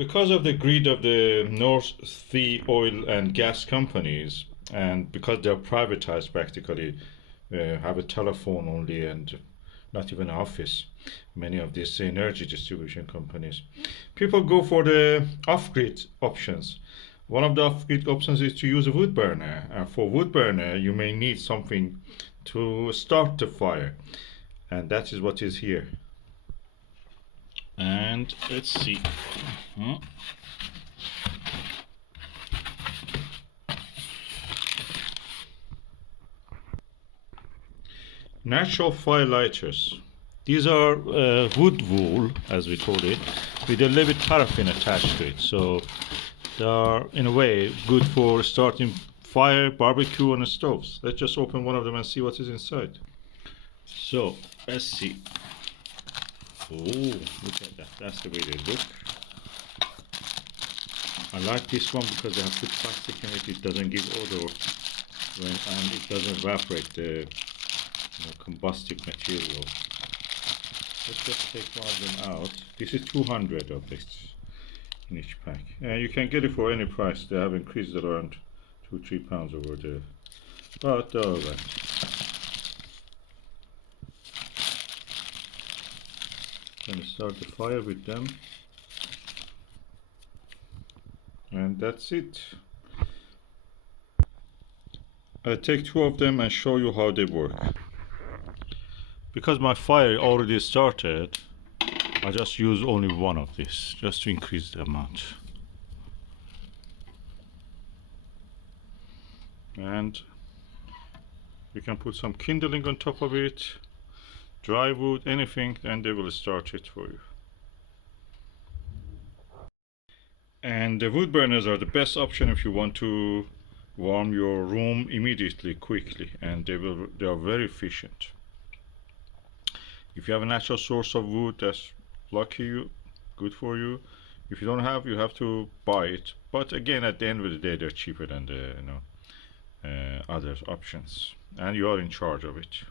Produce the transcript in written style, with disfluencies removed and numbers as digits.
Because of the greed of the North Sea oil and gas companies, and because they're privatized practically, have a telephone only and not even an office, many of these energy distribution companies, people go for the off-grid options. One of the off-grid options is to use a wood burner. For wood burner, you may need something to start the fire, and that is what is here. And let's see. Natural firelighters. These are wood wool, as we call it, with a little bit paraffin attached to it. So they are, in a way, good for starting fire, barbecue on the stoves. Let's just open one of them and see what is inside. So let's see. Oh, look at that. That's the way they look. I like this one because they have good plastic in it. It doesn't give odor and it doesn't evaporate the combustive material. Let's just take one of them out. This is 200 of this in each pack. You can get it for any price. They have increased it around £2-3 over there. But alright. Gonna start the fire with them. And that's it. I'll take two of them and show you how they work. Because my fire already started, I just use only one of this, just to increase the amount. And you can put some kindling on top of it, dry wood, anything, and they will start it for you. And the wood burners are the best option if you want to warm your room immediately, quickly, and they are very efficient. If you have a natural source of wood, that's lucky you, good for you. If you don't have, you have to buy it. But again, at the end of the day, they're cheaper than the other options, and you are in charge of it.